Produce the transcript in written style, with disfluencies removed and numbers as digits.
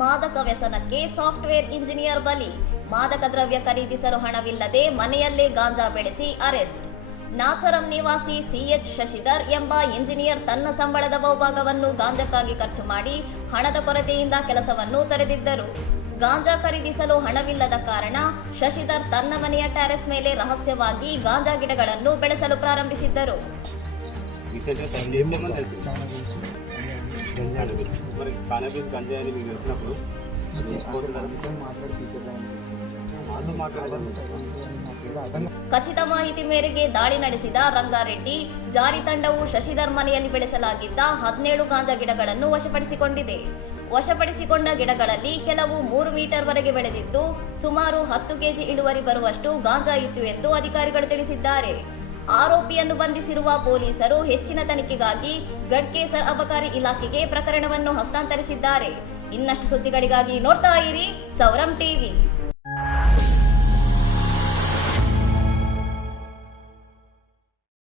ಮಾದಕ ವ್ಯಸನಕ್ಕೆ software engineer ಬಲಿ. ಮಾದಕ ದ್ರವ್ಯ ಖರೀದಿಸಲು ಹಣವಿಲ್ಲದೆ ಮನೆಯಲ್ಲೇ ಗಾಂಜಾ ಬೆಳೆಸಿ ಅರೆಸ್ಟ್. ನಾಚರಂ ನಿವಾಸಿ ಸಿಎಚ್ ಶಶಿಧರ್ ಎಂಬ ಇಂಜಿನಿಯರ್ ತನ್ನ ಸಂಬಳದ ಬಹುಭಾಗವನ್ನು ಗಾಂಜಾಕ್ಕಾಗಿ ಖರ್ಚು ಮಾಡಿ ಹಣದ ಕೊರತೆಯಿಂದ ಕೆಲಸವನ್ನು ತೊರೆದಿದ್ದರು. ಗಾಂಜಾ ಖರೀದಿಸಲು ಹಣವಿಲ್ಲದ ಕಾರಣ ಶಶಿಧರ್ ತನ್ನ ಮನೆಯ ಟೆರೆಸ್ ಮೇಲೆ ರಹಸ್ಯವಾಗಿ ಗಾಂಜಾ ಗಿಡಗಳನ್ನು ಬೆಳೆಸಲು ಪ್ರಾರಂಭಿಸಿದ್ದರು. ಖಚಿತ ಮಾಹಿತಿ ಮೇರೆಗೆ ದಾಳಿ ನಡೆಸಿದ ರಂಗಾರೆಡ್ಡಿ ಜಾರಿ ತಂಡವು ಶಶಿಧರ್ ಮನೆಯಲ್ಲಿ ಬೆಳೆಸಲಾಗಿದ್ದ 17 ಗಾಂಜಾ ಗಿಡಗಳನ್ನು ವಶಪಡಿಸಿಕೊಂಡಿದೆ. ವಶಪಡಿಸಿಕೊಂಡ ಗಿಡಗಳಲ್ಲಿ ಕೆಲವು 3 ಮೀಟರ್ ವರೆಗೆ ಬೆಳೆದಿದ್ದು ಸುಮಾರು 10 ಕೆಜಿ ಇಳುವರಿ ಬರುವಷ್ಟು ಗಾಂಜಾ ಇತ್ತು ಎಂದು ಅಧಿಕಾರಿಗಳು ತಿಳಿಸಿದ್ದಾರೆ. ಆರೋಪಿಯನ್ನು ಬಂಧಿಸಿರುವ ಪೊಲೀಸರು ಹೆಚ್ಚಿನ ತನಿಖೆಗಾಗಿ ಗಡ್ಕೇಸರ್ ಅಬಕಾರಿ ಇಲಾಖೆಗೆ ಪ್ರಕರಣವನ್ನು ಹಸ್ತಾಂತರಿಸಿದ್ದಾರೆ. ಇನ್ನಷ್ಟು ಸುದ್ದಿಗಳಿಗಾಗಿ ನೋಡ್ತಾ ಇರಿ ಸೌರಂ ಟಿವಿ.